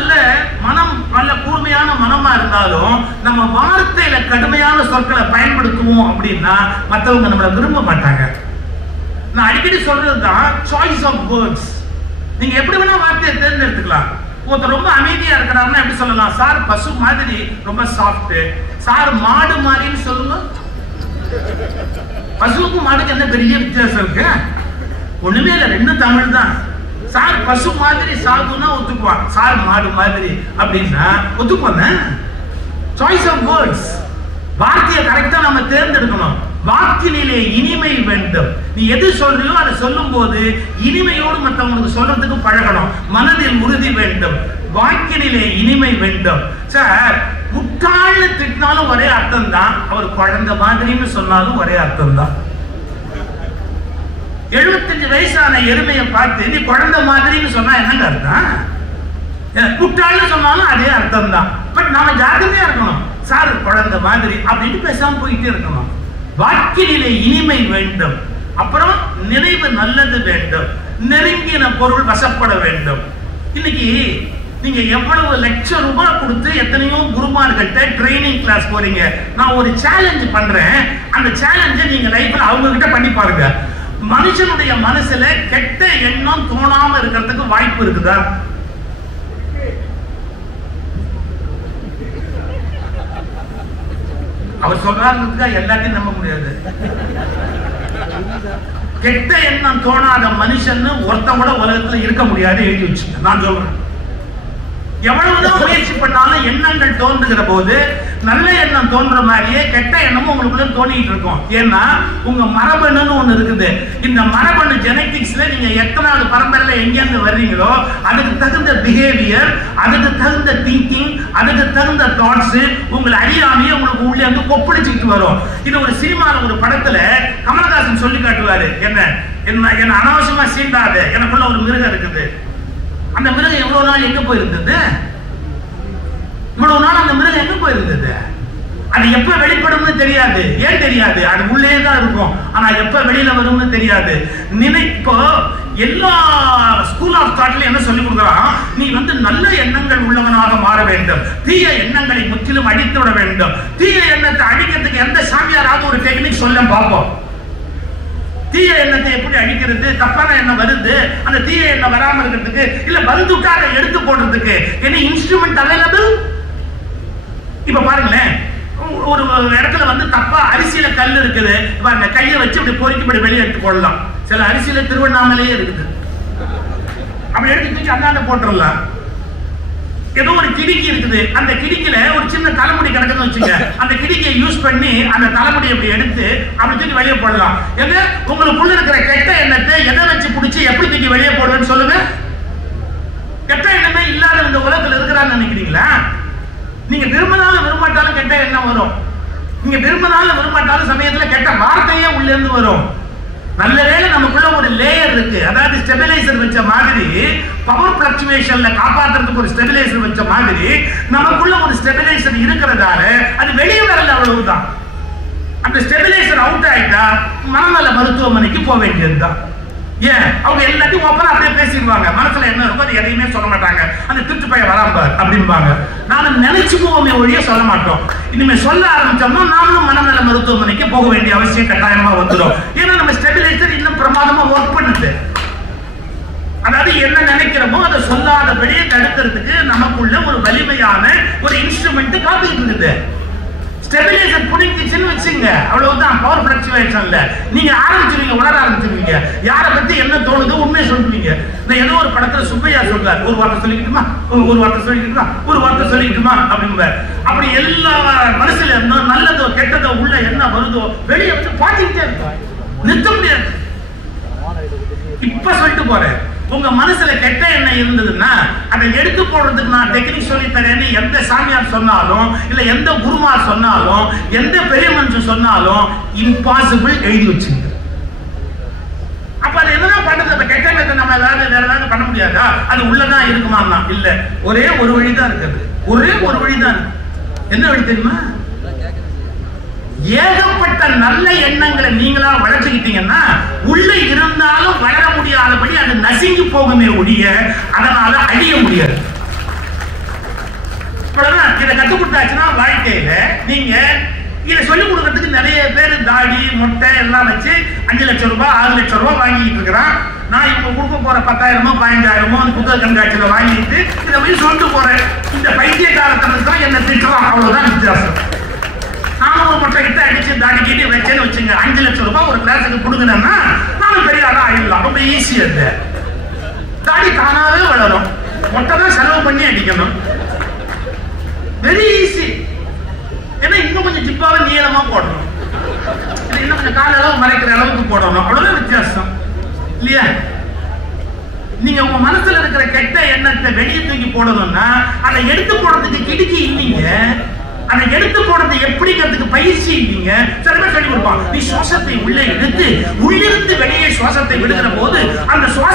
நல்ல மனம், நல்ல கூர்மையான மனமா இருந்தாலும் நம்ம வார்த்தையில கடுமையான சொற்களை பயன்படுத்துவோம் அப்படின்னா மற்றவங்க நம்மளை விரும்ப மாட்டாங்க. நான் அடிக்கடி சொல்றதுதான் சாய்ஸ் ஆஃப் வேர்ட்ஸ். நீங்க எப்படி வேணா வார்த்தையை தேர்ந்தெடுத்துக்கலாம். ஒருத்தர் ரொம்ப அமைதியா இருக்கிறாருன்னா எப்படி சொல்லலாம்? சார் பசு மாதிரி ரொம்ப சாஃப்ட், சார் மாடு மாதிரின்னு சொல்லுங்க. பசுவுக்கும் மாடுக்கு என்ன பெரிய வித்தியாசம் இருக்கு? ஒண்ணுமே இல்லை, ரெண்டும் தமிழ் தான். சார் பசு மாதிரி சாகுனா ஒத்துக்குவான், சார் மாடு மாதிரி அப்படின்னா ஒத்துக்குவாங்க. Choice of words. வார்த்தையை கரெக்டா நம்ம தேர்ந்தெடுக்கணும். வாக்கினிலே இனிமை வேண்டும். நீ எது சொல்றியோ அதை சொல்லும் போது இனிமையோடு மற்றவங்களுக்கு சொல்றதுக்கு பழகணும். மனதில் உறுதி வேண்டும். வாக்கினிலே இனிமை வேண்டும். சார் முட்டாள்னு திட்டினாலும் ஒரே அர்த்தம் தான், அவர் குழந்தை மாதிரின்னு சொன்னாலும் ஒரே அர்த்தம் தான். 75 வயசான எருமையை பார்த்து நீ குழந்தை மாதிரின்னு சொன்னா என்னங்க அர்த்தம்? முட்டாள்னு சொன்னாலும் அதே அர்த்தம் தான். பட் நாம ஜாக்கிரதையா இருக்கணும். சார் குழந்தை மாதிரி அப்படின்னு பேசாம போயிட்டே இருக்கணும். வாக்கினிலே இனிமை வேண்டும். அப்புறம் நினைவு நல்லது வேண்டும். நெருங்கின பொருள் வசப்பட வேண்டும். இன்னைக்கு நீங்க எவ்வளவு லட்சம் ரூபாய் கொடுத்து எத்தனையோ குருமார்கிட்ட ட்ரைனிங் கிளாஸ் போறீங்க. நான் ஒரு சேலஞ்ச் பண்றேன். அந்த சேலஞ்சை நீங்க லைஃப்ல அவங்க கிட்ட பண்ணி பாருங்க. மனுஷனுடைய மனசுல கெட்ட எண்ணம் தோணாம இருக்கிறதுக்கு வாய்ப்பு இருக்குதா? அவர் சொல்றாருன்னா எல்லாத்தையும் நம்ப முடியாது. கெட்ட எண்ணம் தோணாத மனுஷன் ஒருத்த கூட உலகத்துல இருக்க முடியாது. எழுதி வச்சுங்க. நான் சொல்றேன், எவ்வளவுதான் முயற்சி பண்ணாலும் எண்ணங்கள் தோன்றுகிற போது நல்ல எண்ணம் தோன்ற மாதிரியே கெட்ட எண்ணமும் உங்களுக்குள்ள தோணிட்டு இருக்கும். ஏன்னா உங்க மரபணுன்னு ஒண்ணு இருக்குது. இந்த மரபணு ஜெனட்டிக்ஸ்ல நீங்க எத்தனாவது பரம்பரையில எங்கேருந்து வர்றீங்களோ அதுக்கு தகுந்த பிஹேவியர், அதுக்கு தகுந்த திங்கிங், அதுக்கு தகுந்த தாட்ஸ் உங்களை அறியாமையே உங்களுக்கு உள்ளே வந்து கொப்பளிச்சுட்டு வரும். இது ஒரு சினிமால ஒரு படத்துல கமலஹாசன் சொல்லி காட்டுவாரு, என்ன அனாவசியமா சீண்டாது, எனக்குள்ள ஒரு மிருகம் இருக்குது. அந்த மிருகம் எவ்வளவு நாள் எங்க போயிருந்தது? இவ்வளவு நாள் அந்த மிருகம் எங்க போயிருந்தது? அது எப்ப வெளிப்படும்னு தெரியாது. ஏன் தெரியாது? அது உள்ளே தான் இருக்கும். ஆனா எப்ப வெளியில வரும்னு தெரியாது. நினைப்போ எல்லா ஸ்கூல் ஆஃப் தாட்ல என்ன சொல்லி கொடுக்குறான்? நீ வந்து நல்ல எண்ணங்கள் உள்ளவனாக மாற வேண்டும். தீய எண்ணங்களை முற்றிலும் அடித்து விட வேண்டும். தீய எண்ணத்தை அடிக்கிறதுக்கு எந்த சாமியாராவது ஒரு டெக்னிக் சொல்ல பார்ப்போம். தீய எண்ணத்தை எப்படி அடிக்கிறது? தப்பான எண்ணம் வருது, அந்த தீய எண்ணம் வராம இருக்கிறதுக்கு இல்ல வந்துட்டாக எடுத்து போடுறதுக்கு என்ன இன்ஸ்ட்ருமெண்ட் அவைலபிள்? இப்ப பாருங்களேன், ஒரு இடத்துல வந்து தப்பா அரிசியில கல் இருக்குது பாருங்க, கையை வச்சு இப்படி பொறுக்கி வெளியே எடுத்து போடலாம். சில அரிசியில திருவண்ணாமலையே இருக்குது, அப்படி எடுத்து அந்தாண்ட போட்டுடலாம். ஏதோ ஒரு கிடிக்கி இருக்குது, அந்த கிடிக்கில ஒரு சின்ன தலைமுடி கிடக்குன்னு வச்சுங்க, அந்த கிடிக்கியை யூஸ் பண்ணி அந்த தலைமுடி அப்படி எடுத்து அப்படி தூக்கி வெளியே போடலாம். எங்க உங்களுக்குள்ள இருக்கிற கெட்ட எண்ணத்தை எதை வச்சு பிடிச்சி எப்படி தூக்கி வெளியே போடுவேன்னு சொல்லுங்க. கெட்ட எண்ணமே இல்லாத இந்த உலகத்துல இருக்கிறான்னு நினைக்கிறீங்களா? நீங்க விரும்பினாலும் விரும்பாட்டாலும் கெட்ட எண்ணம் வரும். நீங்க விரும்பினாலும் விரும்பாட்டாலும் சமயத்துல கெட்ட வார்த்தையே உள்ள இருந்து வரும். நல்ல வேளை நமக்குள்ள ஒரு லேயர் இருக்கு. அதாவது ஸ்டெபிலைசர் வச்ச மாதிரி, பவர் பிளக்சுவேஷன்ல காப்பாற்றுறதுக்கு ஒரு ஸ்டெபிலைசர் வச்ச மாதிரி நமக்குள்ள ஒரு ஸ்டெபிலைசர் இருக்கிறதால அது வெளியே வரல, அவ்வளவுதான். அந்த ஸ்டெபிலைசர் அவுட் ஆயிட்டா மனநல மருத்துவமனைக்கு போக வேண்டியதுதான். ஏன்? அவங்க எல்லாத்தையும் ஓப்பனா அப்படியே பேசிடுவாங்க. மனசுல என்ன இருக்கோ அது எதையுமே சொல்ல மாட்டாங்க. அந்த திருட்டு பைய வராம அப்படின்பாங்க. நாம நினைச்சுக்குவோமே ஒழிய சொல்ல மாட்டோம். இனிமே சொல்ல ஆரம்பிச்சோம்னா நாமளும் மனநல மருத்துவமனைக்கு போக வேண்டிய அவசியம் கட்டாயமா வந்துடும். ஏன்னா நம்ம ஸ்டெபிலைசர் இன்னும் பிரமாதமா ஒர்க் பண்ணுது. அதாவது என்ன நினைக்கிறோமோ அதை சொல்லாதபடியே தடுக்கிறதுக்கு நமக்குள்ள ஒரு வலிமையான ஒரு இன்ஸ்ட்ருமெண்ட் காத்துக்கிட்டு இருக்குது. ஸ்டெபிலைசர் புடிங்கிச்சுன்னு வச்சுங்க, அவ்வளவுதான். பவர் பிளக்சுவேஷன்ல நீங்க ஆரம்பிச்சுவீங்க, உணர ஆரம்பிச்சுவீங்க. யாரை பத்தி என்ன தோணுதோ உண்மையை சொல்லுவீங்க. நான் ஏதோ ஒரு படத்துல சுப்பையா சொல்றாரு, ஒரு வார்த்தை சொல்லிக்கிட்டுமா, ஒரு வார்த்தை சொல்லிக்கிட்டுமா, ஒரு வார்த்தை சொல்லிக்கிட்டுமா அப்படிம்பார். அப்படி எல்லா மனசுல நல்லதோ கெட்டதோ உள்ள என்ன வருதோ வெளியே வந்து பாத்துக்கிட்டே இருக்கும், நிறுத்த முடியாது. இப்ப சொல்லிட்டு போறேன், உங்க மனசுல கெட்ட எண்ணம் இருந்ததுன்னா அதை எடுத்து போடுறதுக்கு நான் டெக்னிக் சொல்லி தரேன்னு எந்த சாமியார் சொன்னாலும், இல்ல எந்த குருமார் சொன்னாலும், எந்த பெரிய மனுஷன் சொன்னாலும் இம்பாசிபிள் எழுதி வச்சுங்க. அப்ப அது என்னதான் பண்றது? அந்த கெட்ட எண்ணத்தை நம்ம ஏதாவது வேற ஏதாவது பண்ண முடியாதா? அது உள்ளதான் இருக்குமா? இல்ல, ஒரே ஒரு வழிதான் இருக்குது. ஒரே ஒரு வழிதான். என்ன வழி தெரியுமா? ஏகப்பட்ட நல்ல எண்ணங்களை நீங்களா வளர்த்துக்கிட்டீங்கன்னா உள்ள இருந்தாலும் வளர முடியாதபடி அது நசுங்கி போகுமே ஒழிய அதனால அழிய முடியாது. இதை கற்றுக் கொடுத்தாச்சுன்னா வாழ்க்கையில நீங்க இதை சொல்லிக் கொடுக்கறதுக்கு நிறைய பேர் தாடி மொட்டை எல்லாம் வச்சு 5 லட்சம் ரூபாய் 6 லட்சம் ரூபாய் வாங்கிட்டு இருக்கிறான். நான் இப்ப கொடுக்க போற 10,000மோ 15,000மோ புத்தக கண்காட்சியில வாங்கிட்டு இதை போய் சொல்லிட்டு போறேன். இந்த பைத்தியக்காரத்தனுக்கு தான் என்ன திட்டுறான், அவ்வளவுதான் வித்தியாசம். நானும் ஒரு மொட்டை கிட்ட அடிச்சு தாடி கிட்டி வச்சேன்னு வச்சுங்க, 5 லட்சம் ரூபாய் ஒரு கிளாஸுக்கு கொடுக்கணும்னா நானும் பெரிய ஆளா ஆயிடலாம். ரொம்ப ஈஸி. அது தாடி தானாவே வளரும், மொட்டை தான் செலவு பண்ணி அடிக்கணும். Very easy. ஏன்னா இன்னும் கொஞ்சம் ஜிப்பாவை நீளமா போடணும், இன்னும் கொஞ்சம் கால அளவு மறைக்கிற அளவுக்கு போடணும், அவ்வளவுதான் வித்தியாசம் இல்லையா? நீங்க உங்க மனசுல இருக்கிற கெட்ட எண்ணத்தை வெளியே தூக்கி போடணும்னா அதை எடுத்து போடுறதுக்கு கிடுக்கி இல்லைங்க, அதை எடுத்து போடுறது எப்படிங்கிறதுக்கு பயிற்சி இல்லைங்க. சில பேர் சொல்லி கொடுப்பான், நீ சுவாசத்தை உள்ளே எடுத்து உள்ளிருந்து வெளியே சுவாசத்தை விடுகிற போது அந்த சுவாச